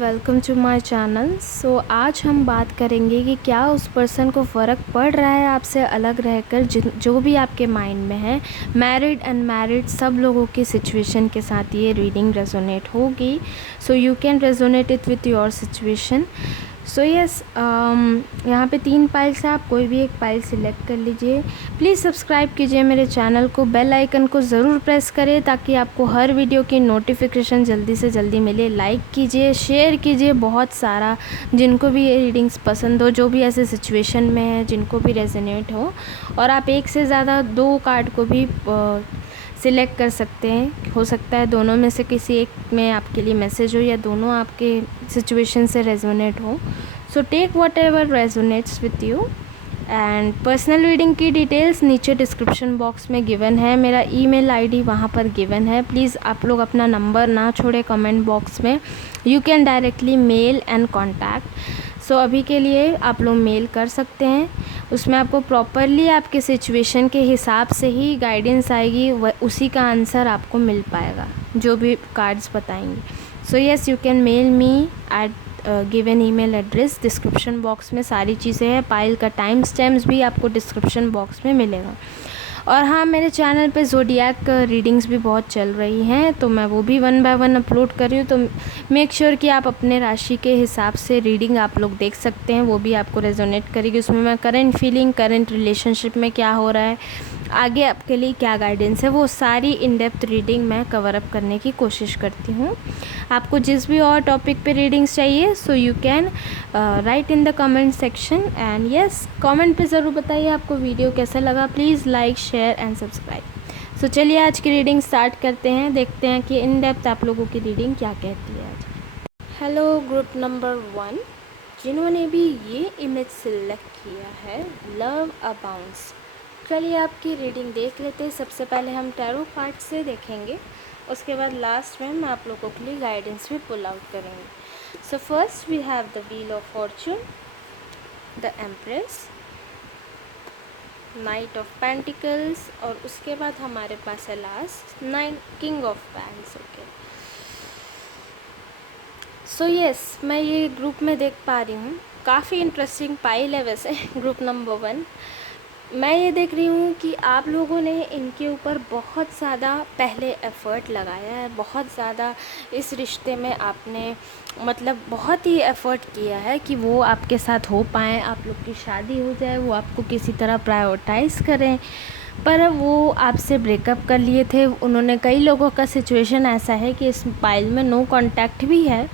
Welcome to my channel. So आज हम बात करेंगे कि क्या उस पर्सन को फ़र्क पड़ रहा है आपसे अलग रहकर, जो भी आपके माइंड में है। मैरिड अनमैरिड सब लोगों की सिचुएशन के साथ ये रीडिंग रेजोनेट होगी। सो you can resonate it with your situation. So yes, यहाँ पे 3 पाइल्स है, आप कोई भी एक पाइल सिलेक्ट कर लीजिए। प्लीज़ सब्सक्राइब कीजिए मेरे चैनल को, बेल आइकन को ज़रूर प्रेस करें ताकि आपको हर वीडियो की नोटिफिकेशन जल्दी से जल्दी मिले। लाइक कीजिए, शेयर कीजिए बहुत सारा, जिनको भी ये रीडिंग्स पसंद हो, जो भी ऐसे सिचुएशन में है, जिनको भी रेजोनेट हो। और आप एक से ज़्यादा 2 कार्ड को भी सिलेक्ट कर सकते हैं। हो सकता है दोनों में से किसी एक में आपके लिए मैसेज हो या दोनों आपके सिचुएशन से रेजोनेट हो। So take whatever resonates with you. And personal reading की डिटेल्स नीचे डिस्क्रिप्शन बॉक्स में गिवन है, मेरा ईमेल आईडी वहाँ पर गिवन है। प्लीज़ आप लोग अपना नंबर ना छोड़े कमेंट बॉक्स में, you can directly mail and contact. So अभी के लिए आप लोग मेल कर सकते हैं, उसमें आपको प्रॉपरली आपके सिचुएशन के हिसाब से ही गाइडेंस आएगी, उसी का आंसर आपको मिल पाएगा जो भी कार्ड्स बताएंगे। So yes, you can mail me at given email address. Description box में सारी चीज़ें हैं, पाइल का टाइम स्टैम्प्स भी आपको डिस्क्रिप्शन बॉक्स में मिलेगा। और हाँ, मेरे चैनल पे ज़ोडिएक रीडिंग्स भी बहुत चल रही हैं, तो मैं वो भी 1 बाय 1 अपलोड कर रही हूँ। तो मेक श्योर कि आप अपने राशि के हिसाब से रीडिंग आप लोग देख सकते हैं, वो भी आपको रेजोनेट करेगी। उसमें मैं करंट फीलिंग, करंट रिलेशनशिप में क्या हो रहा है, आगे आपके लिए क्या गाइडेंस है, वो सारी इन डेप्थ रीडिंग मैं कवर अप करने की कोशिश करती हूँ। आपको जिस भी और टॉपिक पे रीडिंग्स चाहिए, so you can write in the comment section. And yes, comment पे ज़रूर बताइए आपको वीडियो कैसा लगा। Please like, share and subscribe. So चलिए आज की रीडिंग स्टार्ट करते हैं, देखते हैं कि इन डेप्थ आप लोगों की रीडिंग क्या कहती है आज। हेलो ग्रुप नंबर 1, जिन्होंने भी ये इमेज सिलेक्ट किया है, लव अबाउंड्स। चलिए आपकी रीडिंग देख लेते हैं। सबसे पहले हम टैरो कार्ड से देखेंगे, उसके बाद लास्ट में हम आप लोगों के लिए गाइडेंस भी पुल आउट करेंगे। So first we have the wheel of fortune, the empress, knight of pentacles, और उसके बाद हमारे पास है last 9 king of pans. Okay, so yes, मैं ये ग्रुप में देख पा रही हूँ, काफ़ी इंटरेस्टिंग पाइल है वैसे ग्रुप नंबर 1। मैं ये देख रही हूँ कि आप लोगों ने इनके ऊपर बहुत ज़्यादा पहले एफ़र्ट लगाया है, बहुत ज़्यादा इस रिश्ते में आपने मतलब बहुत ही एफ़र्ट किया है कि वो आपके साथ हो पाएँ, आप लोग की शादी हो जाए, वो आपको किसी तरह प्रायोरिटाइज़ करें। पर वो आपसे ब्रेकअप कर लिए थे उन्होंने। कई लोगों का सिचुएशन ऐसा है कि इस पाइल में नो कांटेक्ट भी है।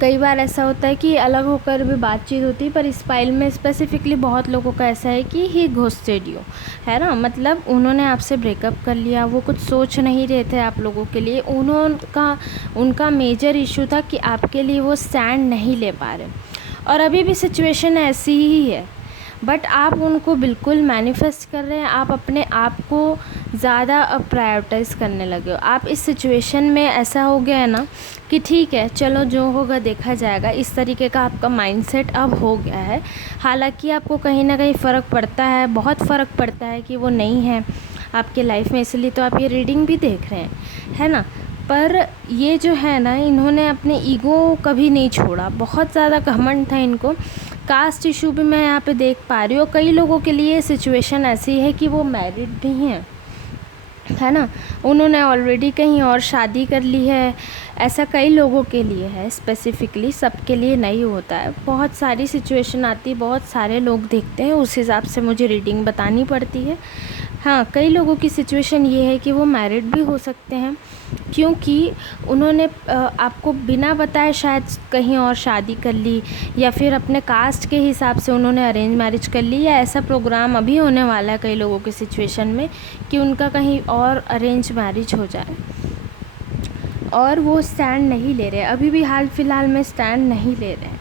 कई बार ऐसा होता है कि अलग होकर भी बातचीत होती है, पर इस पाइल में स्पेसिफिकली बहुत लोगों का ऐसा है कि ही घोस्टेड यू, है ना। मतलब उन्होंने आपसे ब्रेकअप कर लिया, वो कुछ सोच नहीं रहे थे आप लोगों के लिए। उनका मेजर इशू था कि आपके लिए वो स्टैंड नहीं ले पा रहे, और अभी भी सिचुएशन ऐसी ही है। बट आप उनको बिल्कुल मैनिफेस्ट कर रहे हैं, आप अपने आप को ज़्यादा अब प्रायोरिटाइज़ करने लगे हो। आप इस सिचुएशन में ऐसा हो गया है ना कि ठीक है, चलो जो होगा देखा जाएगा, इस तरीके का आपका माइंडसेट अब हो गया है। हालांकि आपको कहीं ना कहीं फ़र्क पड़ता है, बहुत फ़र्क पड़ता है कि वो नहीं है आपके लाइफ में, इसलिए तो आप ये रीडिंग भी देख रहे हैं, है ना। पर ये जो है ना, इन्होंने अपने ईगो कभी नहीं छोड़ा, बहुत ज़्यादा घमंड था इनको। कास्ट इशू भी मैं यहाँ पे देख पा रही हूँ। कई लोगों के लिए सिचुएशन ऐसी है कि वो मैरिड भी हैं, है ना, उन्होंने ऑलरेडी कहीं और शादी कर ली है। ऐसा कई लोगों के लिए है, स्पेसिफिकली सबके लिए नहीं होता है। बहुत सारी सिचुएशन आती है, बहुत सारे लोग देखते हैं, उस हिसाब से मुझे रीडिंग बतानी पड़ती है। हाँ, कई लोगों की सिचुएशन ये है कि वो मैरिड भी हो सकते हैं, क्योंकि उन्होंने आपको बिना बताए शायद कहीं और शादी कर ली, या फिर अपने कास्ट के हिसाब से उन्होंने अरेंज मैरिज कर ली, या ऐसा प्रोग्राम अभी होने वाला है कई लोगों की सिचुएशन में कि उनका कहीं और अरेंज मैरिज हो जाए, और वो स्टैंड नहीं ले रहे, अभी भी हाल फिलहाल में स्टैंड नहीं ले रहे हैं।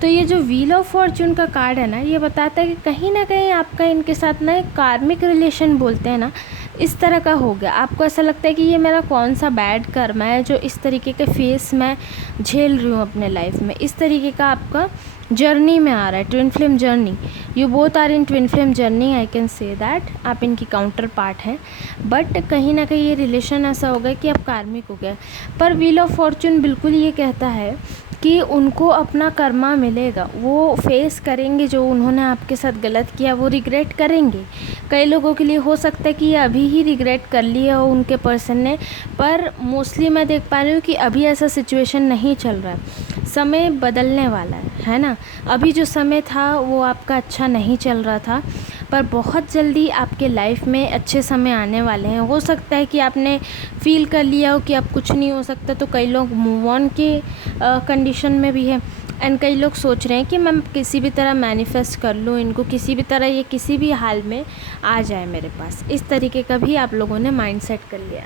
तो ये जो व्हील ऑफ फॉर्चून का कार्ड है ना, ये बताता है कि कहीं ना कहीं आपका इनके साथ ना एक कार्मिक रिलेशन बोलते हैं ना, इस तरह का हो गया। आपको ऐसा लगता है कि ये मेरा कौन सा बैड कर्म है जो इस तरीके के फेस मैं झेल रही हूँ अपने लाइफ में। इस तरीके का आपका जर्नी में आ रहा है, twin flame journey. You both are in twin flame journey, I can say that. आप इनकी काउंटर पार्ट हैं, बट कहीं ना कहीं ये रिलेशन ऐसा हो गया कि आप कार्मिक हो गए। पर व्हील ऑफ फॉर्चून बिल्कुल ये कहता है कि उनको अपना कर्मा मिलेगा, वो फेस करेंगे जो उन्होंने आपके साथ गलत किया, वो रिग्रेट करेंगे। कई लोगों के लिए हो सकता है कि ये अभी ही रिग्रेट कर लिया हो उनके पर्सन ने, पर मोस्टली मैं देख पा रही हूँ कि अभी ऐसा सिचुएशन नहीं चल रहा है। समय बदलने वाला है ना। अभी जो समय था वो आपका अच्छा नहीं चल रहा था, पर बहुत जल्दी आपके लाइफ में अच्छे समय आने वाले हैं। हो सकता है कि आपने फील कर लिया हो कि अब कुछ नहीं हो सकता, तो कई लोग मूव ऑन के कंडीशन में भी है। एंड कई लोग सोच रहे हैं कि मैं किसी भी तरह मैनिफेस्ट कर लूँ इनको, किसी भी तरह ये किसी भी हाल में आ जाए मेरे पास। इस तरीके का भी आप लोगों ने माइंडसेट कर लिया।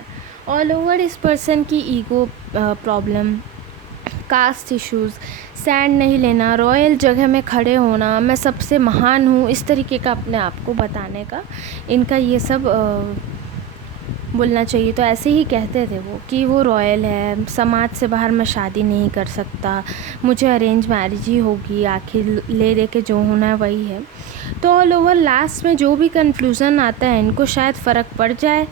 ऑल ओवर इस पर्सन की ego problem, caste issues, stand नहीं लेना, रॉयल जगह में खड़े होना, मैं सबसे महान हूँ, इस तरीके का अपने आप को बताने का इनका ये सब बोलना चाहिए। तो ऐसे ही कहते थे वो कि वो रॉयल है, समाज से बाहर मैं शादी नहीं कर सकता, मुझे अरेंज मैरिज ही होगी, आखिर ले दे के जो होना है वही है। तो ऑल ओवर लास्ट में जो भी कंक्लूज़न आता है इनको शायद फ़र्क पड़ जाए,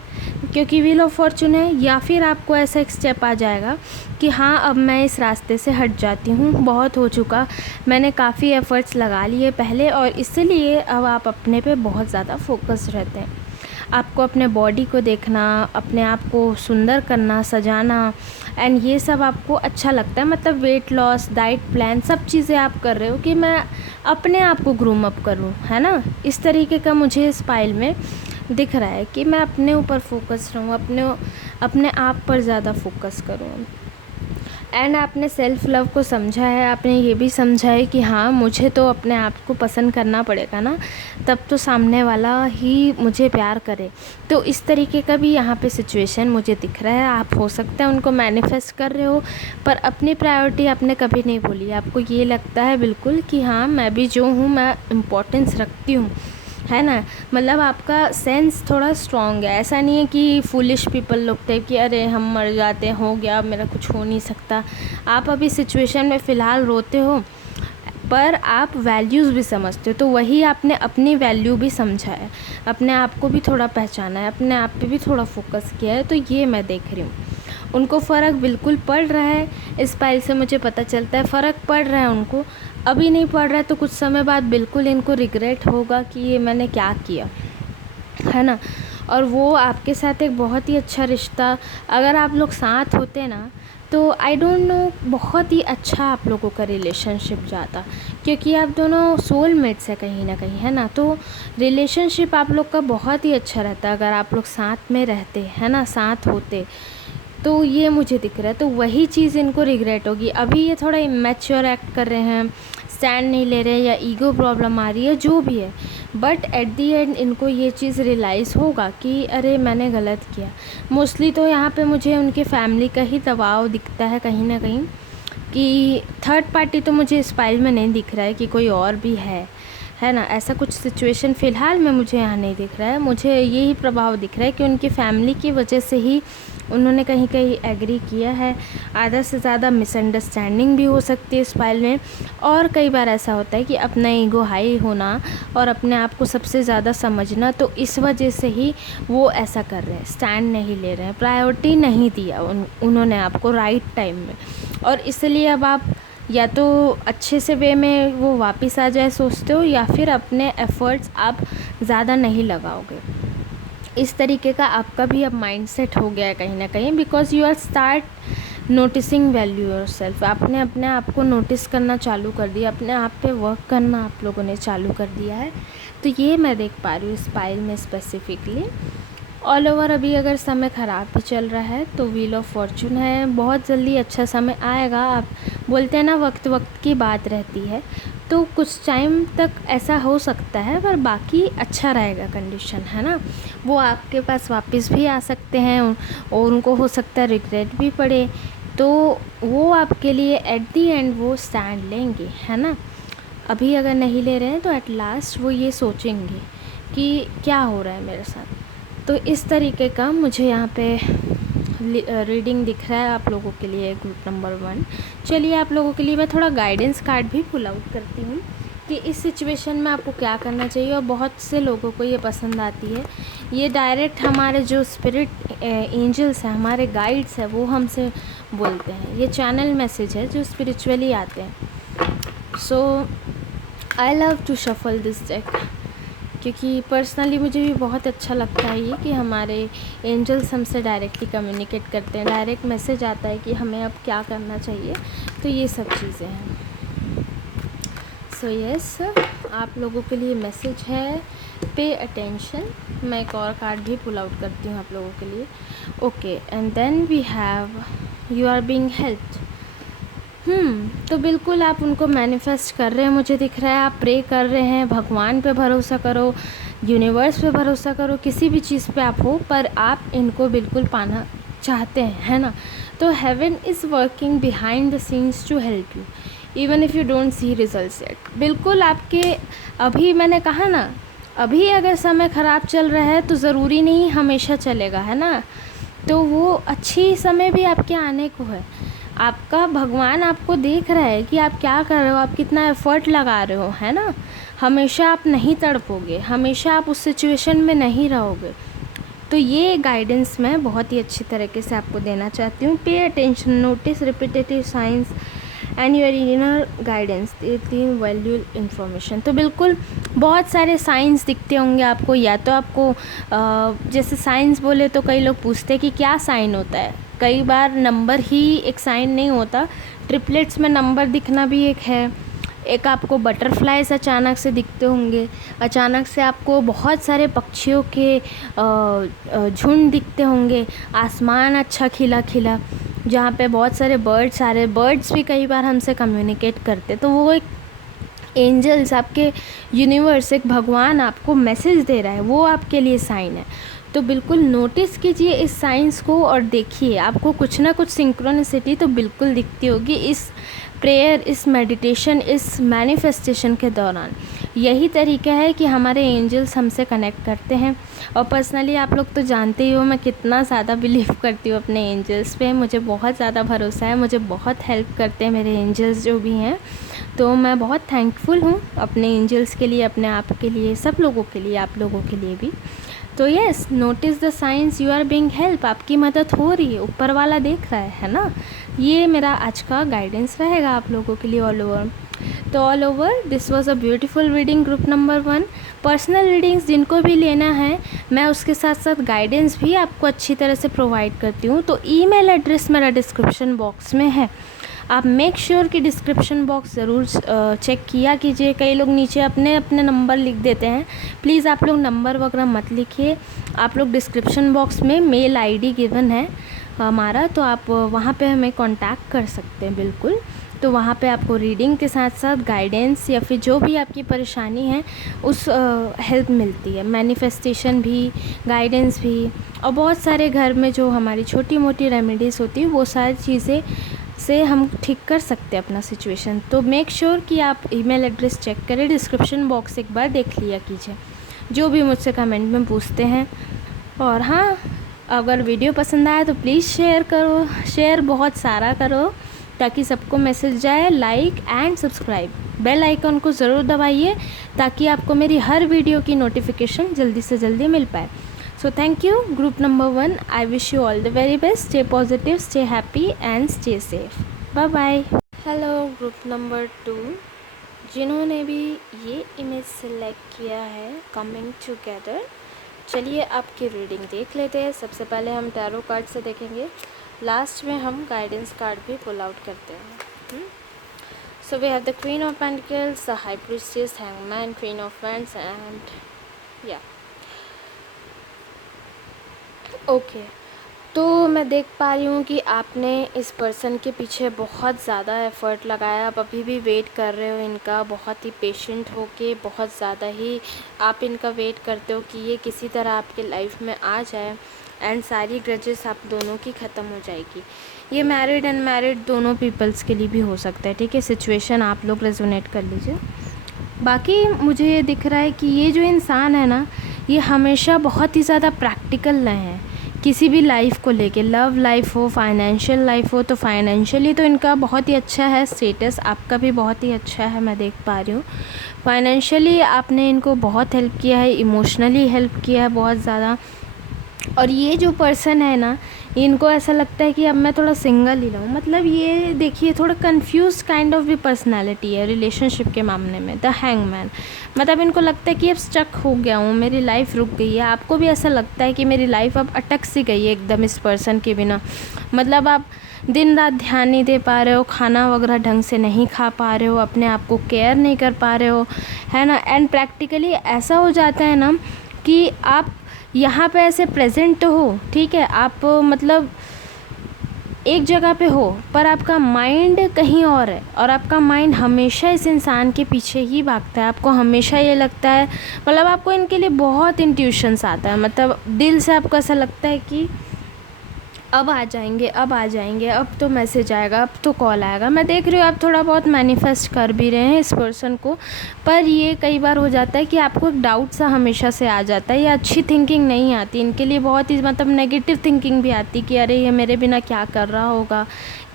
क्योंकि व्हील ऑफ फॉर्चून है। या फिर आपको ऐसा एक स्टेप आ जाएगा कि हाँ अब मैं इस रास्ते से हट जाती हूँ, बहुत हो चुका, मैंने काफ़ी एफ़र्ट्स लगा लिए पहले, और इसलिए अब आप अपने पे बहुत ज़्यादा फोकस रहते हैं। आपको अपने बॉडी को देखना, अपने आप को सुंदर करना, सजाना, एंड ये सब आपको अच्छा लगता है। मतलब वेट लॉस, डाइट प्लान, सब चीज़ें आप कर रहे हो कि मैं अपने आप को ग्रूम अप करूँ, है ना। इस तरीके का मुझे इस फाइल में दिख रहा है कि मैं अपने ऊपर फोकस रहूँ, अपने आप पर ज़्यादा फोकस करूँ। एंड आपने सेल्फ़ लव को समझा है, आपने ये भी समझा है कि हाँ मुझे तो अपने आप को पसंद करना पड़ेगा ना, तब तो सामने वाला ही मुझे प्यार करे। तो इस तरीके का भी यहाँ पे सिचुएशन मुझे दिख रहा है। आप हो सकता है उनको मैनिफेस्ट कर रहे हो, पर अपनी प्रायोरिटी आपने कभी नहीं बोली। आपको ये लगता है बिल्कुल कि हाँ मैं भी जो हूँ मैं इम्पोर्टेंस रखती हूँ, है ना। मतलब आपका सेंस थोड़ा स्ट्रॉन्ग है। ऐसा नहीं है कि फुलिश पीपल लोग थे कि अरे हम मर जाते, हो गया, मेरा कुछ हो नहीं सकता। आप अभी सिचुएशन में फ़िलहाल रोते हो, पर आप वैल्यूज़ भी समझते हो। तो वही आपने अपनी वैल्यू भी समझा है, अपने आप को भी थोड़ा पहचाना है, अपने आप पे भी थोड़ा फोकस किया है। तो ये मैं देख रही हूँ उनको फ़र्क बिल्कुल पड़ रहा है। इस फाइल से मुझे पता चलता है फ़र्क पड़ रहा है उनको। अभी नहीं पड़ रहा है तो कुछ समय बाद बिल्कुल इनको रिग्रेट होगा कि ये मैंने क्या किया, है ना। और वो आपके साथ एक बहुत ही अच्छा रिश्ता, अगर आप लोग साथ होते ना तो आई डोंट नो बहुत ही अच्छा आप लोगों का रिलेशनशिप जाता, क्योंकि आप दोनों सोलमेट्स है कहीं ना कहीं, है ना। तो रिलेशनशिप आप लोग का बहुत ही अच्छा रहता अगर आप लोग साथ में रहते, है ना, साथ होते। तो ये मुझे दिख रहा है। तो वही चीज़ इनको रिग्रेट होगी। अभी ये थोड़ा इमेच्योर एक्ट कर रहे हैं, स्टैंड नहीं ले रहे, या ईगो प्रॉब्लम आ रही है, जो भी है, बट एट दी एंड इनको ये चीज़ रियलाइज़ होगा कि अरे मैंने गलत किया। मोस्टली तो यहाँ पे मुझे उनके फैमिली का ही दबाव दिखता है कहीं ना कहीं, कि थर्ड पार्टी तो मुझे इस फाइल में नहीं दिख रहा है कि कोई और भी है ना। ऐसा कुछ सिचुएशन फ़िलहाल में मुझे यहाँ नहीं दिख रहा है। मुझे यही प्रभाव दिख रहा है कि उनकी फैमिली की वजह से ही उन्होंने कहीं कहीं एग्री किया है। आधा से ज़्यादा मिसअंडरस्टैंडिंग भी हो सकती है इस फाइल में। और कई बार ऐसा होता है कि अपना ईगो हाई होना और अपने आप को सबसे ज़्यादा समझना, तो इस वजह से ही वो ऐसा कर रहे हैं, स्टैंड नहीं ले रहे हैं, प्रायोरिटी नहीं दिया उन्होंने आपको राइट टाइम में। और इसलिए अब आप या तो अच्छे से वे में वो वापस आ जाए सोचते हो, या फिर अपने एफ़र्ट्स आप ज़्यादा नहीं लगाओगे। इस तरीके का आपका भी अब माइंडसेट हो गया है कहीं ना कहीं, because you are start noticing value yourself. आपने अपने आप को नोटिस करना चालू कर दिया, अपने आप पे वर्क करना आप लोगों ने चालू कर दिया है। तो ये मैं देख पा रही हूँ इस फाइल में स्पेसिफिकली। ऑल ओवर अभी अगर समय ख़राब भी चल रहा है तो व्हील ऑफ फॉर्चून है, बहुत जल्दी अच्छा समय आएगा। आप बोलते हैं ना वक्त वक्त की बात रहती है, तो कुछ टाइम तक ऐसा हो सकता है, पर बाकी अच्छा रहेगा कंडीशन, है ना। वो आपके पास वापस भी आ सकते हैं और उनको हो सकता है रिग्रेट भी पड़े, तो वो आपके लिए एट दी एंड वो स्टैंड लेंगे, है ना। अभी अगर नहीं ले रहे हैं तो एट लास्ट वो ये सोचेंगे कि क्या हो रहा है मेरे साथ, तो इस तरीके का मुझे यहाँ पे रीडिंग दिख रहा है आप लोगों के लिए ग्रुप नंबर 1। चलिए आप लोगों के लिए मैं थोड़ा गाइडेंस कार्ड भी पुल आउट करती हूँ कि इस सिचुएशन में आपको क्या करना चाहिए, और बहुत से लोगों को ये पसंद आती है। ये डायरेक्ट हमारे जो स्पिरिट एंजल्स हैं, हमारे गाइड्स हैं, वो हमसे बोलते हैं। ये चैनल मैसेज है जो स्पिरिचुअली आते हैं। So I love to shuffle this deck, क्योंकि पर्सनली मुझे भी बहुत अच्छा लगता है ये कि हमारे एंजल्स हमसे डायरेक्टली कम्युनिकेट करते हैं, डायरेक्ट मैसेज आता है कि हमें अब क्या करना चाहिए। तो ये सब चीज़ें हैं। सो यस, आप लोगों के लिए मैसेज है, पे अटेंशन। मैं एक और कार्ड भी पुल आउट करती हूँ आप लोगों के लिए। Okay, and then we have you are being helped. तो बिल्कुल आप उनको मैनिफेस्ट कर रहे हैं, मुझे दिख रहा है। आप प्रे कर रहे हैं, भगवान पे भरोसा करो, यूनिवर्स पे भरोसा करो, किसी भी चीज़ पे आप हो, पर आप इनको बिल्कुल पाना चाहते हैं, है ना। तो heaven is working behind the scenes to help you even if you don't see results yet. बिल्कुल आपके, अभी मैंने कहा ना, अभी अगर समय ख़राब चल रहा है तो ज़रूरी नहीं हमेशा चलेगा, है ना। तो वो अच्छी समय भी आपके आने को है। आपका भगवान आपको देख रहा है कि आप क्या कर रहे हो, आप कितना एफ़र्ट लगा रहे हो, है ना। हमेशा आप नहीं तड़पोगे, हमेशा आप उस सिचुएशन में नहीं रहोगे। तो ये गाइडेंस मैं बहुत ही अच्छी तरीके से आपको देना चाहती हूँ। Pay attention, notice repetitive science and your inner guidance, 3 value information. तो बिल्कुल बहुत सारे साइंस दिखते होंगे आपको, या तो आपको जैसे साइंस बोले तो कई लोग पूछते हैं कि क्या साइन होता है। कई बार नंबर ही एक साइन नहीं होता, ट्रिपलेट्स में नंबर दिखना भी एक है। एक आपको बटरफ्लाइज अचानक से दिखते होंगे, अचानक से आपको बहुत सारे पक्षियों के झुंड दिखते होंगे, आसमान अच्छा खिला खिला जहाँ पे बहुत सारे बर्ड्स आ रहे। बर्ड्स भी कई बार हमसे कम्युनिकेट करते, तो वो एक एंजल्स, आपके यूनिवर्स, एक भगवान आपको मैसेज दे रहा है, वो आपके लिए साइन है। तो बिल्कुल नोटिस कीजिए इस साइंस को और देखिए, आपको कुछ ना कुछ सिंक्रोनिसिटी तो बिल्कुल दिखती होगी इस प्रेयर, इस मेडिटेशन, इस मैनिफेस्टेशन के दौरान। यही तरीका है कि हमारे एंजल्स हमसे कनेक्ट करते हैं। और पर्सनली आप लोग तो जानते ही हो मैं कितना ज़्यादा बिलीव करती हूँ अपने एंजल्स पे। मुझे बहुत ज़्यादा भरोसा है, मुझे बहुत हेल्प करते हैं मेरे एंजल्स जो भी हैं। तो मैं बहुत थैंकफुल हूँ अपने एंजल्स के लिए, अपने आप के लिए, सब लोगों के लिए, आप लोगों के लिए भी। तो yes, notice the science, you are being help. आपकी मदद हो रही है, ऊपर वाला देख रहा है ना। ये मेरा आज का गाइडेंस रहेगा आप लोगों के लिए ऑल ओवर। तो all over this was a beautiful reading group number 1। Personal readings जिनको भी लेना है, मैं उसके साथ साथ गाइडेंस भी आपको अच्छी तरह से प्रोवाइड करती हूँ। तो ईमेल एड्रेस मेरा डिस्क्रिप्शन बॉक्स में है, आप मेक श्योर कि डिस्क्रिप्शन बॉक्स ज़रूर चेक किया कीजिए। कई लोग नीचे अपने अपने नंबर लिख देते हैं, प्लीज़ आप लोग नंबर वगैरह मत लिखिए। आप लोग डिस्क्रिप्शन बॉक्स में मेल आईडी गिवन है हमारा, तो आप वहाँ पे हमें कांटेक्ट कर सकते हैं बिल्कुल। तो वहाँ पे आपको रीडिंग के साथ साथ गाइडेंस या फिर जो भी आपकी परेशानी है उस हेल्प मिलती है, मैनिफेस्टेशन भी, गाइडेंस भी, और बहुत सारे घर में जो हमारी छोटी मोटी रेमेडीज़ होती है वो सारी चीज़ें से हम ठीक कर सकते हैं अपना सिचुएशन। तो मेक श्योर कि आप ईमेल एड्रेस चेक करें, डिस्क्रिप्शन बॉक्स एक बार देख लिया कीजिए जो भी मुझसे कमेंट में पूछते हैं। और हाँ, अगर वीडियो पसंद आए तो प्लीज़ शेयर करो, शेयर बहुत सारा करो ताकि सबको मैसेज जाए। Like and subscribe, bell icon को ज़रूर दबाइए ताकि आपको मेरी हर वीडियो की नोटिफिकेशन जल्दी से जल्दी मिल पाए। So thank you group number 1. I wish you all the very best. Stay positive, stay happy and stay safe. Bye bye. Hello group number 2. जिन्होंने भी ये इमेज सेलेक्ट किया है कमिंग टुगेदर, चलिए आपकी रीडिंग देख लेते हैं। सबसे पहले हम टैरो कार्ड से देखेंगे, लास्ट में हम गाइडेंस कार्ड भी पुल आउट करते हैं। So we have the queen of pentacles, the high priestess, hangman, queen of wands and या ओके। तो मैं देख पा रही हूँ कि आपने इस पर्सन के पीछे बहुत ज़्यादा एफ़र्ट लगाया, आप अभी भी वेट कर रहे हो इनका, बहुत ही पेशेंट हो के बहुत ज़्यादा ही आप इनका वेट करते हो कि ये किसी तरह आपके लाइफ में आ जाए एंड सारी ग्रजेस आप दोनों की ख़त्म हो जाएगी। ये मैरिड अनमैरिड दोनों पीपल्स के लिए भी हो सकता है, ठीक है। सिचुएशन आप लोग रेजोनेट कर लीजिए। बाकी मुझे ये दिख रहा है कि ये जो इंसान है ना, ये हमेशा बहुत ही ज़्यादा प्रैक्टिकल रहे हैं किसी भी लाइफ को लेके, लव लाइफ हो, फाइनेंशियल लाइफ हो। तो फाइनेंशियली तो इनका बहुत ही अच्छा है स्टेटस, आपका भी बहुत ही अच्छा है, मैं देख पा रही हूँ। फाइनेंशियली आपने इनको बहुत हेल्प किया है, इमोशनली हेल्प किया है बहुत ज़्यादा। और ये जो पर्सन है ना, इनको ऐसा लगता है कि अब मैं थोड़ा सिंगल ही रहूँ। मतलब ये देखिए थोड़ा कंफ्यूज काइंड ऑफ भी पर्सनालिटी है रिलेशनशिप के मामले में, द हैंगमैन। मतलब इनको लगता है कि अब स्टक हो गया हूँ, मेरी लाइफ रुक गई है। आपको भी ऐसा लगता है कि मेरी लाइफ अब अटक सी गई है एकदम इस पर्सन के बिना। मतलब आप दिन रात ध्यान नहीं दे पा रहे हो, खाना वगैरह ढंग से नहीं खा पा रहे हो, अपने आप को केयर नहीं कर पा रहे हो, है ना। एंड प्रैक्टिकली ऐसा हो जाता है ना कि आप यहाँ पे ऐसे प्रेजेंट हो, ठीक है, आप मतलब एक जगह पे हो, पर आपका माइंड कहीं और है, और आपका माइंड हमेशा इस इंसान के पीछे ही भागता है। आपको हमेशा ये लगता है, मतलब आपको इनके लिए बहुत इंट्यूशंस आता है, मतलब दिल से आपको ऐसा लगता है कि अब आ जाएंगे, अब आ जाएंगे, अब तो मैसेज आएगा, अब तो कॉल आएगा। मैं देख रही हूँ आप थोड़ा बहुत मैनिफेस्ट कर भी रहे हैं इस पर्सन को, पर ये कई बार हो जाता है कि आपको एक डाउट सा हमेशा से आ जाता है, या अच्छी थिंकिंग नहीं आती इनके लिए, बहुत ही मतलब नेगेटिव थिंकिंग भी आती कि अरे ये मेरे बिना क्या कर रहा होगा,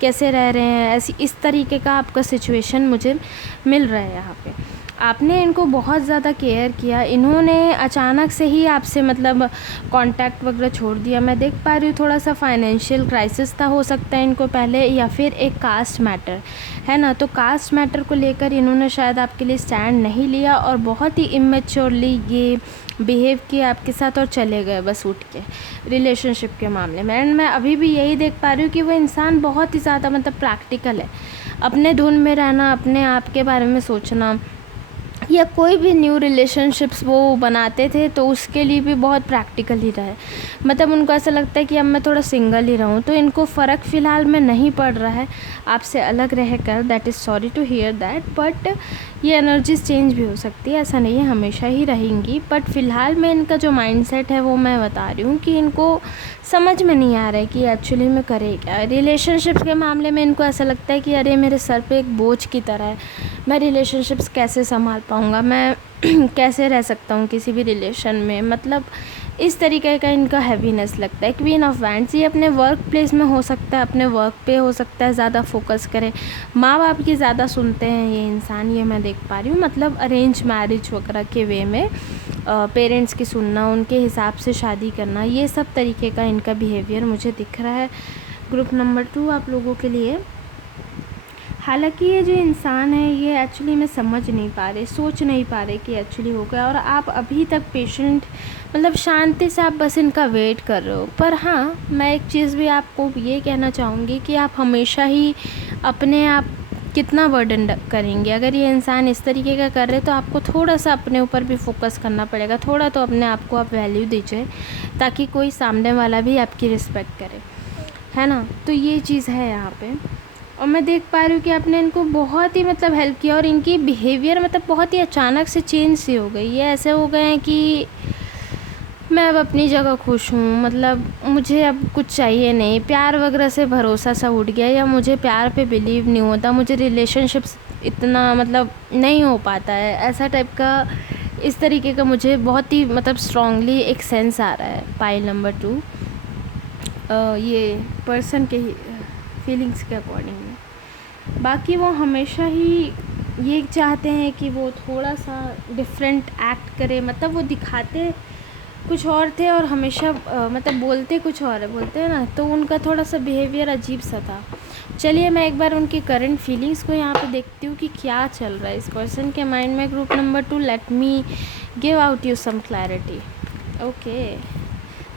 कैसे रह रहे हैं, ऐसी इस तरीके का आपका सिचुएशन मुझे मिल रहा है यहाँ पे। आपने इनको बहुत ज़्यादा केयर किया, इन्होंने अचानक से ही आपसे मतलब कांटेक्ट वगैरह छोड़ दिया। मैं देख पा रही हूँ थोड़ा सा फाइनेंशियल क्राइसिस था, हो सकता है इनको पहले, या फिर एक कास्ट मैटर, है ना। तो कास्ट मैटर को लेकर इन्होंने शायद आपके लिए स्टैंड नहीं लिया और बहुत ही इमेच्योरली ये बिहेव किया आपके साथ और चले गए बस उठ के रिलेशनशिप के मामले में। एंड मैं अभी भी यही देख पा रही हूँ कि वो इंसान बहुत ही ज़्यादा मतलब प्रैक्टिकल है, अपने धुन में रहना, अपने आप के बारे में सोचना, या कोई भी न्यू रिलेशनशिप्स वो बनाते थे तो उसके लिए भी बहुत प्रैक्टिकल ही रहे। मतलब उनको ऐसा लगता है कि अब मैं थोड़ा सिंगल ही रहूँ, तो इनको फ़र्क फ़िलहाल में नहीं पड़ रहा है आपसे अलग रहकर। That is sorry to hear that, but ये एनर्जीज चेंज भी हो सकती है, ऐसा नहीं है हमेशा ही रहेंगी। बट फ़िलहाल में इनका जो माइंडसेट है वो मैं बता रही हूँ कि इनको समझ में नहीं आ रहा है कि एक्चुअली में करे क्या। रिलेशनशिप्स के मामले में इनको ऐसा लगता है कि अरे मेरे सर पे एक बोझ की तरह है, मैं रिलेशनशिप्स कैसे संभाल पाऊँगा, मैं कैसे रह सकता हूँ किसी भी रिलेशन में। मतलब इस तरीके का इनका हैवीनेस लगता है। क्वीन ऑफ वैंड्स, ये अपने वर्क प्लेस में हो सकता है, अपने वर्क पे हो सकता है ज़्यादा फोकस करें, माँ बाप की ज़्यादा सुनते हैं ये इंसान, ये मैं देख पा रही हूँ। मतलब अरेंज मैरिज वगैरह के वे में पेरेंट्स की सुनना, उनके हिसाब से शादी करना, ये सब तरीके का इनका बिहेवियर मुझे दिख रहा है। ग्रुप नंबर 2 आप लोगों के लिए। हालांकि ये जो इंसान है ये एक्चुअली में समझ नहीं पा रहे, सोच नहीं पा रहे कि एक्चुअली हो गया, और आप अभी तक पेशेंट मतलब शांति से आप बस इनका वेट कर रहे हो। पर हाँ, मैं एक चीज़ भी आपको ये कहना चाहूँगी कि आप हमेशा ही अपने आप कितना बर्डन करेंगे। अगर ये इंसान इस तरीके का कर रहे तो आपको थोड़ा सा अपने ऊपर भी फोकस करना पड़ेगा, थोड़ा तो अपने आप को आप वैल्यू दीजिए, ताकि कोई सामने वाला भी आपकी रिस्पेक्ट करे, है ना। तो ये चीज़ है यहाँ पे। और मैं देख पा रही हूँ कि आपने इनको बहुत ही मतलब हेल्प किया, और इनकी बिहेवियर मतलब बहुत ही अचानक से चेंज सी हो गई। ये ऐसे हो गए हैं कि मैं अब अपनी जगह खुश हूँ, मतलब मुझे अब कुछ चाहिए नहीं, प्यार वगैरह से भरोसा सा उठ गया, या मुझे प्यार पे बिलीव नहीं होता, मुझे रिलेशनशिप्स इतना मतलब नहीं हो पाता है, ऐसा टाइप का इस तरीके का मुझे बहुत ही मतलब स्ट्रॉन्गली एक सेंस आ रहा है पाइल नंबर 2 ये पर्सन के फीलिंग्स के अकॉर्डिंग। बाकी वो हमेशा ही ये चाहते हैं कि वो थोड़ा सा डिफरेंट एक्ट करे, मतलब वो दिखाते कुछ और थे और हमेशा मतलब बोलते कुछ और है, बोलते हैं ना, तो उनका थोड़ा सा बिहेवियर अजीब सा था। चलिए मैं एक बार उनकी करंट फीलिंग्स को यहाँ पे देखती हूँ कि क्या चल रहा है इस पर्सन के माइंड में। Group number 2, let me give out you some clarity. Okay,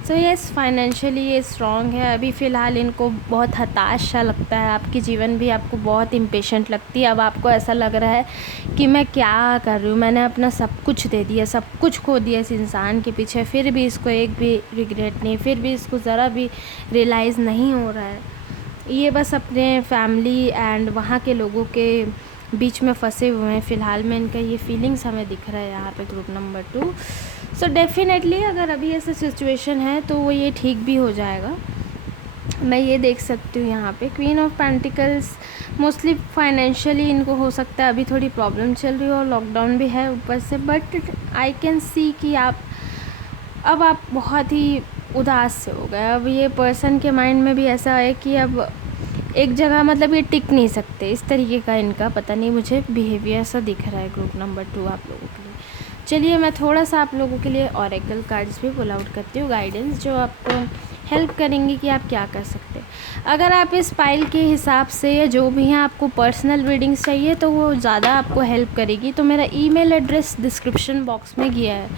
so yes, financially ये स्ट्रॉन्ग है। अभी फ़िलहाल इनको बहुत हताश सा लगता है, आपकी जीवन भी आपको बहुत इम्पेशेंट लगती है। अब आपको ऐसा लग रहा है कि मैं क्या कर रही हूँ, मैंने अपना सब कुछ दे दिया, सब कुछ खो दिया इस इंसान के पीछे, फिर भी इसको एक भी रिग्रेट नहीं, फिर भी इसको ज़रा भी रियलाइज़ नहीं हो रहा है। ये बस अपने फैमिली एंड वहाँ के लोगों के बीच में फंसे हुए हैं फ़िलहाल में। इनका ये फीलिंग्स हमें दिख रहा है यहाँ पे ग्रुप नंबर 2। सो डेफिनेटली अगर अभी ऐसा सिचुएशन है तो वो ये ठीक भी हो जाएगा, मैं ये देख सकती हूँ यहाँ पे। Queen of pentacles, mostly financially इनको हो सकता है अभी थोड़ी प्रॉब्लम चल रही हो, और लॉकडाउन भी है ऊपर से, बट आई कैन सी कि आप अब आप बहुत ही उदास से हो गए। अब ये पर्सन के माइंड में भी ऐसा है कि अब एक जगह मतलब ये टिक नहीं सकते, इस तरीके का इनका पता नहीं मुझे बिहेवियर ऐसा दिख रहा है ग्रुप नंबर 2 आप लोगों के लिए। चलिए मैं थोड़ा सा आप लोगों के लिए ऑरेकल कार्ड्स भी पुल आउट करती हूँ, गाइडेंस जो आपको हेल्प करेंगे कि आप क्या कर सकते हैं। अगर आप इस पाइल के हिसाब से या जो भी हैं आपको पर्सनल रीडिंग्स चाहिए तो वो ज़्यादा आपको हेल्प करेगी, तो मेरा ईमेल एड्रेस डिस्क्रिप्शन बॉक्स में गया है,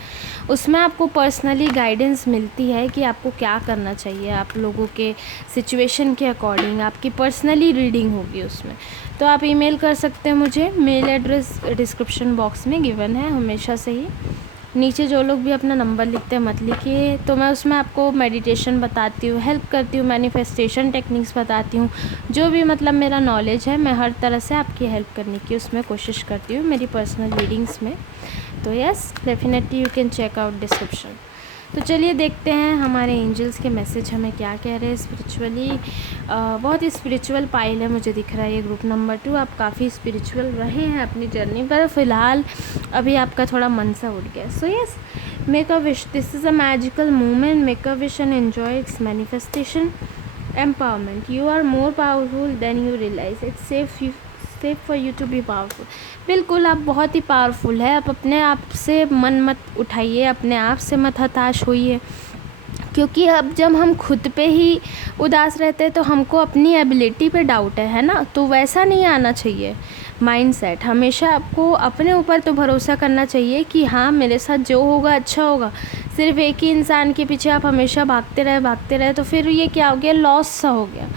उसमें आपको पर्सनली गाइडेंस मिलती है कि आपको क्या करना चाहिए। आप लोगों के सिचुएशन के अकॉर्डिंग आपकी पर्सनली रीडिंग होगी उसमें, तो आप ईमेल कर सकते हैं मुझे। मेल एड्रेस डिस्क्रिप्शन बॉक्स में गिवन है हमेशा से ही। नीचे जो लोग भी अपना नंबर लिखते हैं मत लिखिए, तो मैं उसमें आपको मेडिटेशन बताती हूँ, हेल्प करती हूँ, मैनिफेस्टेशन टेक्निक्स बताती हूँ, जो भी मतलब मेरा नॉलेज है मैं हर तरह से आपकी हेल्प करने की उसमें कोशिश करती हूँ मेरी पर्सनल रीडिंग्स में। तो yes, definitely you can check out description. तो चलिए देखते हैं हमारे एंजल्स के मैसेज हमें क्या कह रहे हैं स्पिरिचुअली। बहुत ही स्पिरिचुअल पाइल है मुझे दिख रहा है ये ग्रुप नंबर 2। आप काफ़ी स्पिरिचुअल रहे हैं अपनी जर्नी पर, फ़िलहाल अभी आपका थोड़ा मन सा उठ गया। So yes, make a wish, this is a magical moment, make a wish and enjoy its manifestation empowerment. You are more powerful than you realise, it's safe for you to be powerful. बिल्कुल आप बहुत ही powerful है। आप अपने आप से मन मत उठाइए, अपने आप से मत हताश होइए, क्योंकि अब जब हम खुद पे ही उदास रहते हैं तो हमको अपनी एबिलिटी पे डाउट है ना, तो वैसा नहीं आना चाहिए माइंडसेट। हमेशा आपको अपने ऊपर तो भरोसा करना चाहिए कि हाँ मेरे साथ जो होगा अच्छा होगा। सिर्फ एक ही इंसान के पीछे आप हमेशा भागते रहे तो फिर ये क्या हो गया, लॉस सा हो गया।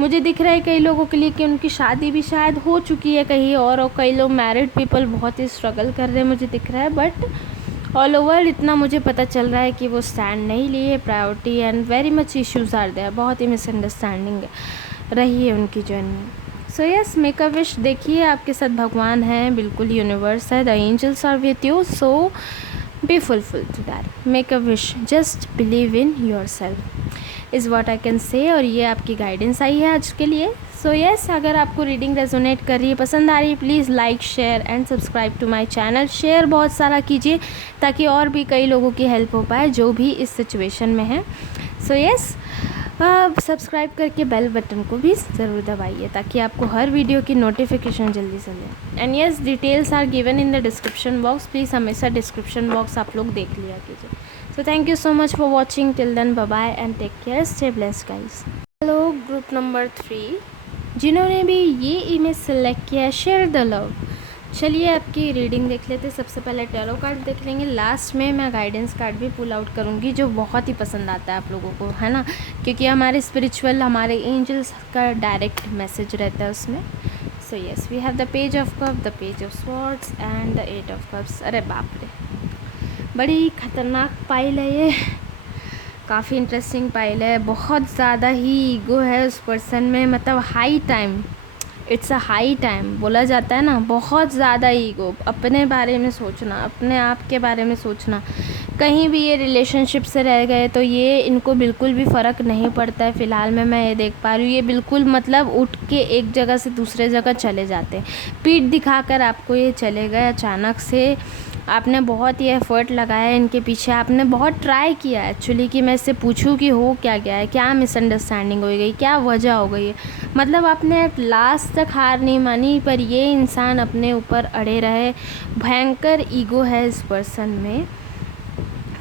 मुझे दिख रहा है कई लोगों के लिए कि उनकी शादी भी शायद हो चुकी है कहीं और कई लोग मैरिड पीपल बहुत ही स्ट्रगल कर रहे हैं मुझे दिख रहा है, बट ऑल ओवर इतना मुझे पता चल रहा है कि वो स्टैंड नहीं लिए priority and very much issues are there. बहुत ही मिसअंडरस्टैंडिंग रही है उनकी जर्नी। So yes, make a wish, देखिए आपके साथ भगवान हैं, बिल्कुल यूनिवर्स है, the angels are with you, so be fulfil to that, make a wish, just believe in yourself is what I can say. और ये आपकी गाइडेंस आई है आज के लिए। सो यस, अगर आपको रीडिंग रेजोनेट कर रही है, पसंद आ रही है, please like share and subscribe to my channel. Share बहुत सारा कीजिए ताकि और भी कई लोगों की हेल्प हो पाए जो भी इस सिचुएशन में है। सो यस, सब्सक्राइब करके बेल बटन को भी ज़रूर दबाइए ताकि आपको हर वीडियो की नोटिफिकेशन जल्दी से मिले। And yes, details are given in the description box, please हमेशा डिस्क्रिप्शन बॉक्स आप लोग देख लिया कीजिए। So thank you so much for watching. Till then, bye bye and take care. Stay blessed, guys. Hello, group number 3, जिन्होंने भी ये image select किया है, शेयर द लव। चलिए आपकी रीडिंग देख लेते। सबसे पहले टैरो कार्ड देख लेंगे, लास्ट में मैं गाइडेंस कार्ड भी पुल आउट करूँगी जो बहुत ही पसंद आता है आप लोगों को, है ना, क्योंकि हमारे स्पिरिचुअल हमारे एंजल्स का डायरेक्ट मैसेज रहता है उसमें। So yes, we have the page of cup, the page of swords and the 8 of cups. अरे बाप रे, बड़ी ख़तरनाक पाइल है ये, काफ़ी इंटरेस्टिंग पाइल है। बहुत ज़्यादा ही ईगो है उस पर्सन में, मतलब high time, it's a high time बोला जाता है ना, बहुत ज़्यादा ईगो, अपने बारे में सोचना, अपने आप के बारे में सोचना। कहीं भी ये रिलेशनशिप से रह गए तो ये इनको बिल्कुल भी फ़र्क नहीं पड़ता है। फ़िलहाल में मैं ये देख पा रही हूँ, ये बिल्कुल मतलब उठ के एक जगह से दूसरे जगह चले जाते हैं, पीठ दिखाकर आपको ये चले गए अचानक से। आपने बहुत ही एफ़र्ट लगाया इनके पीछे, आपने बहुत ट्राई किया एक्चुअली कि मैं इससे पूछूं कि हो क्या गया है, क्या मिसअंडरस्टैंडिंग हो गई, क्या वजह हो गई है। मतलब आपने एट लास्ट तक हार नहीं मानी, पर ये इंसान अपने ऊपर अड़े रहे। भयंकर ईगो है इस पर्सन में,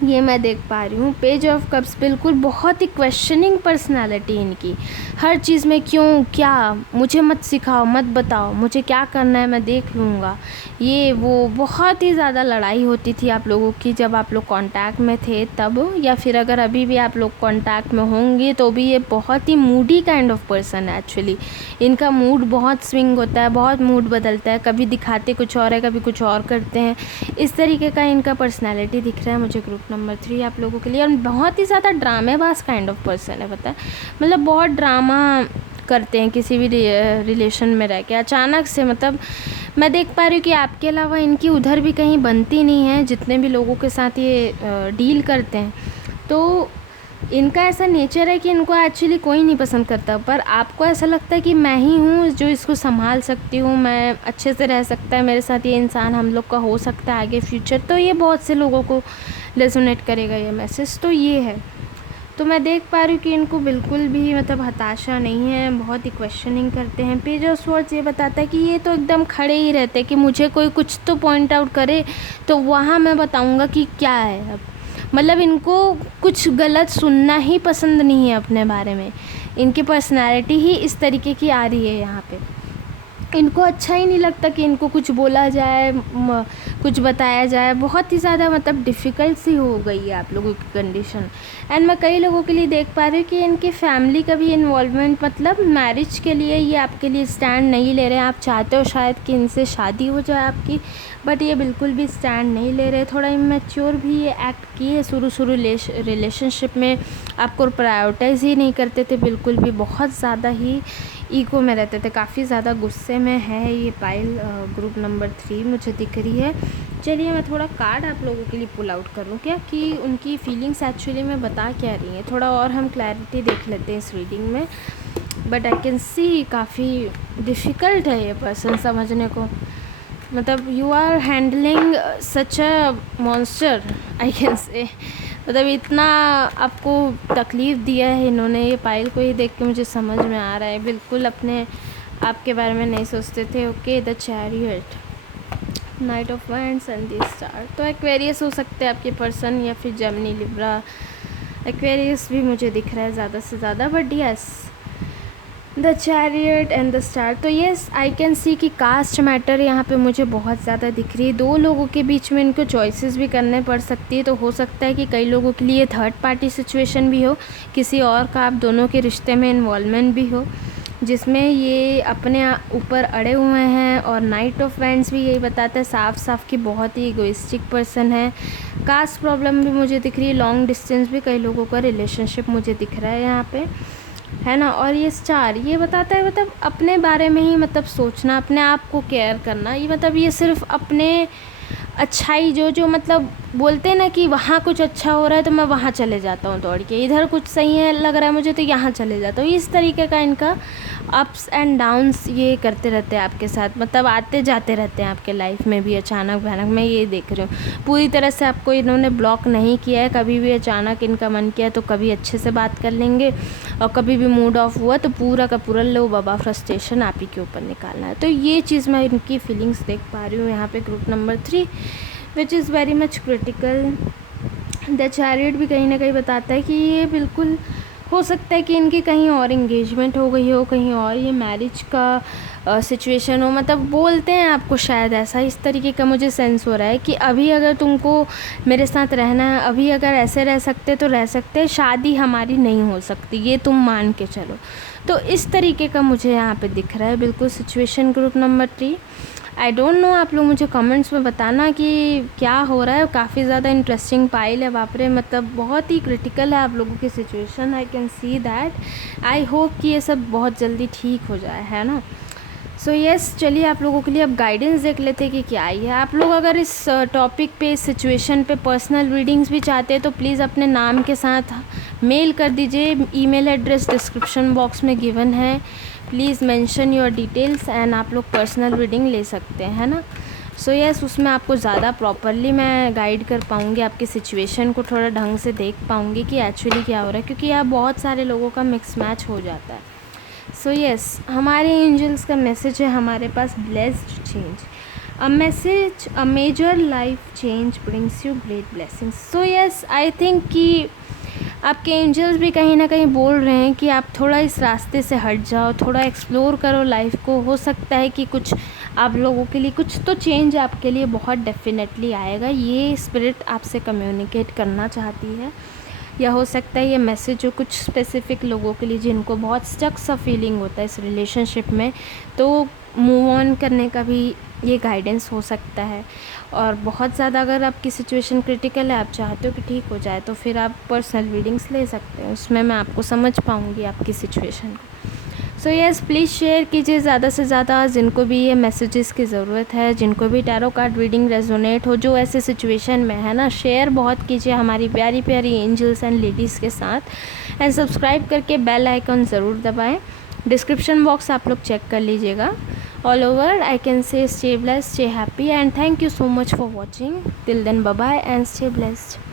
ये मैं देख पा रही हूँ। पेज ऑफ कप्स, बिल्कुल बहुत ही क्वेश्चनिंग पर्सनालिटी इनकी, हर चीज़ में क्यों, क्या, मुझे मत सिखाओ, मत बताओ, मुझे क्या करना है मैं देख लूँगा, ये वो। बहुत ही ज़्यादा लड़ाई होती थी आप लोगों की जब आप लोग कांटेक्ट में थे तब, या फिर अगर अभी भी आप लोग कांटेक्ट में होंगे तो भी। ये बहुत ही मूडी काइंड ऑफ पर्सन है एक्चुअली, इनका मूड बहुत स्विंग होता है, बहुत मूड बदलता है, कभी दिखाते कुछ और है, कभी कुछ और करते हैं। इस तरीके का इनका पर्सनैलिटी दिख रहा है मुझे ग्रुप नंबर 3 आप लोगों के लिए। और बहुत ही ज़्यादा ड्रामेबाज काइंड ऑफ पर्सन है, पता है, मतलब बहुत ड्रामा करते हैं किसी भी रिलेशन में रह के। अचानक से मतलब मैं देख पा रही हूँ कि आपके अलावा इनकी उधर भी कहीं बनती नहीं है, जितने भी लोगों के साथ ये डील करते हैं। तो इनका ऐसा नेचर है कि इनको एक्चुअली कोई नहीं पसंद करता, पर आपको ऐसा लगता है कि मैं ही हूँ जो इसको संभाल सकती हूँ, मैं अच्छे से रह सकता है मेरे साथ ये इंसान, हम लोग का हो सकता है आगे फ्यूचर। तो ये बहुत से लोगों को रेजोनेट करेगा ये मैसेज। तो ये है, तो मैं देख पा रही हूँ कि इनको बिल्कुल भी मतलब हताशा नहीं है, बहुत ही क्वेश्चनिंग करते हैं। पेज ऑफ स्वॉर्ड्स ये बताता है कि ये तो एकदम खड़े ही रहते हैं कि मुझे कोई कुछ तो पॉइंट आउट करे तो वहाँ मैं बताऊँगा कि क्या है। अब मतलब इनको कुछ गलत सुनना ही पसंद नहीं है अपने बारे में, इनकी पर्सनैलिटी ही इस तरीके की आ रही है यहाँ पे। इनको अच्छा ही नहीं लगता कि इनको कुछ बोला जाए, कुछ बताया जाए। बहुत ही ज़्यादा मतलब डिफ़िकल्ट सी हो गई है आप लोगों की कंडीशन। एंड मैं कई लोगों के लिए देख पा रही हूँ कि इनकी फैमिली का भी इन्वॉल्वमेंट, मतलब मैरिज के लिए ये आपके लिए स्टैंड नहीं ले रहे हैं। आप चाहते हो शायद कि इनसे शादी हो जाए आपकी, बट ये बिल्कुल भी स्टैंड नहीं ले रहे। थोड़ा इमेच्योर भी ये एक्ट किए शुरू रिलेशनशिप में, आपको प्रायोरिटाइज़ ही नहीं करते थे बिल्कुल भी, बहुत ज़्यादा ही ईगो में रहते थे, काफ़ी ज़्यादा गुस्से में है ये पाइल। ग्रुप नंबर 3 मुझे दिख रही है। चलिए मैं थोड़ा कार्ड आप लोगों के लिए पुल आउट कर लूँ क्या, कि उनकी फीलिंग्स एक्चुअली में बता क्या रही हैं। थोड़ा और हम क्लैरिटी देख लेते हैं इस रीडिंग में। बट आई कैन सी काफ़ी डिफ़िकल्ट है ये पर्सन समझने को। मतलब you are handling such a monster, I can say. मतलब इतना आपको तकलीफ़ दिया है इन्होंने, ये पाइल को ही देख के मुझे समझ में आ रहा है। बिल्कुल अपने आपके बारे में नहीं सोचते थे। Okay, the chariot, night of wands and the star. तो एक्वेरियस हो सकते हैं आपके पर्सन, या फिर जेमिनी, लिब्रा। एक्वेरियस भी मुझे दिख रहा है ज़्यादा से ज़्यादा, but yes the chariot and the star. तो येस आई कैन सी कि कास्ट मैटर यहाँ पे मुझे बहुत ज़्यादा दिख रही है। दो लोगों के बीच में इनको चॉइसेस भी करने पड़ सकती है। तो हो सकता है कि कई लोगों के लिए थर्ड पार्टी सिचुएशन भी हो, किसी और का आप दोनों के रिश्ते में इन्वॉल्वमेंट भी हो, जिसमें ये अपने ऊपर अड़े हुए हैं। और नाइट ऑफ वैंड्स भी यही बताता है साफ साफ कि बहुत ही इगोइस्टिक पर्सन है। कास्ट प्रॉब्लम भी मुझे दिख रही है, लॉन्ग डिस्टेंस भी कई लोगों का रिलेशनशिप मुझे दिख रहा है यहाँ पे, है ना। और ये स्टार ये बताता है मतलब अपने बारे में ही मतलब सोचना, अपने आप को केयर करना। ये मतलब ये सिर्फ अपने अच्छाई जो मतलब बोलते हैं ना कि वहाँ कुछ अच्छा हो रहा है तो मैं वहाँ चले जाता हूँ दौड़ के, इधर कुछ सही है लग रहा है मुझे तो यहाँ चले जाता हूँ। इस तरीके का इनका अप्स एंड डाउन्स ये करते रहते हैं आपके साथ, मतलब आते जाते रहते हैं आपके लाइफ में भी अचानक भयानक। मैं ये देख रही हूँ पूरी तरह से आपको इन्होंने ब्लॉक नहीं किया है। कभी भी अचानक इनका मन किया तो कभी अच्छे से बात कर लेंगे, और कभी भी मूड ऑफ हुआ तो पूरा का पूरा लो बाबा फ्रस्ट्रेशन आप ही के ऊपर निकालना है। तो ये चीज़ मैं इनकी फीलिंग्स देख पा रही हूँ यहाँ पे group number 3, which is very much critical. The chariot भी कहीं ना कहीं बताता है कि ये बिल्कुल हो सकता है कि इनकी कहीं और इंगेजमेंट हो गई हो, कहीं और ये मैरिज का सिचुएशन हो। मतलब बोलते हैं आपको शायद ऐसा, इस तरीके का मुझे सेंस हो रहा है कि अभी अगर तुमको मेरे साथ रहना है, अभी अगर ऐसे रह सकते तो रह सकते, शादी हमारी नहीं हो सकती, ये तुम मान के चलो। तो इस तरीके का मुझे यहाँ पे दिख रहा है बिल्कुल situation group number 3। I don't know, आप लोग मुझे कमेंट्स में बताना कि क्या हो रहा है। काफ़ी ज़्यादा इंटरेस्टिंग पाइल है, बाप रे, मतलब बहुत ही क्रिटिकल है आप लोगों की situation. I can see that. I hope कि ये सब बहुत जल्दी ठीक हो जाए, है ना। सो येस, चलिए आप लोगों के लिए अब गाइडेंस देख लेते हैं कि क्या आई है। आप लोग अगर इस टॉपिक पे, इस सिचुएशन पे पर्सनल रीडिंग्स भी चाहते हैं तो प्लीज़ अपने नाम के साथ मेल कर दीजिए। ईमेल एड्रेस डिस्क्रिप्शन बॉक्स में गिवन है, please mention your details and आप लोग पर्सनल रीडिंग ले सकते हैं, है ना। सो येस, उसमें आपको ज़्यादा प्रॉपरली मैं गाइड कर पाऊँगी, आपकी सिचुएशन को थोड़ा ढंग से देख पाऊँगी कि एक्चुअली क्या हो रहा है, क्योंकि यहाँ बहुत सारे लोगों का मिक्स मैच हो जाता है। सो येस, हमारे एंजल्स का मैसेज है हमारे पास, blessed change, a message, a major life change brings you great blessings. So yes, I think कि आपके एंजल्स भी कहीं ना कहीं बोल रहे हैं कि आप थोड़ा इस रास्ते से हट जाओ, थोड़ा एक्सप्लोर करो लाइफ को। हो सकता है कि कुछ आप लोगों के लिए कुछ तो चेंज आपके लिए बहुत डेफिनेटली आएगा, ये स्पिरिट आपसे कम्युनिकेट करना चाहती है। या हो सकता है ये मैसेज जो कुछ स्पेसिफिक लोगों के लिए जिनको बहुत स्टक सा फीलिंग होता है इस रिलेशनशिप में, तो मूव ऑन करने का भी ये गाइडेंस हो सकता है। और बहुत ज़्यादा अगर आपकी सिचुएशन क्रिटिकल है, आप चाहते हो कि ठीक हो जाए, तो फिर आप पर्सनल रीडिंग्स ले सकते हैं, उसमें मैं आपको समझ पाऊँगी आपकी सिचुएशन को। सो यस, प्लीज़ शेयर कीजिए ज़्यादा से ज़्यादा जिनको भी ये मैसेजेस की ज़रूरत है, जिनको भी टैरो कार्ड रीडिंग रेजोनेट हो, जो ऐसे सिचुएशन में है ना, शेयर बहुत कीजिए हमारी प्यारी प्यारी एंजल्स एंड लेडीज़ के साथ। एंड सब्सक्राइब करके बेल आइकन ज़रूर दबाएं। डिस्क्रिप्शन बॉक्स आप लोग चेक कर लीजिएगा। All over I can say stay blessed, stay happy and thank you so much for watching. Till then bye bye and stay blessed.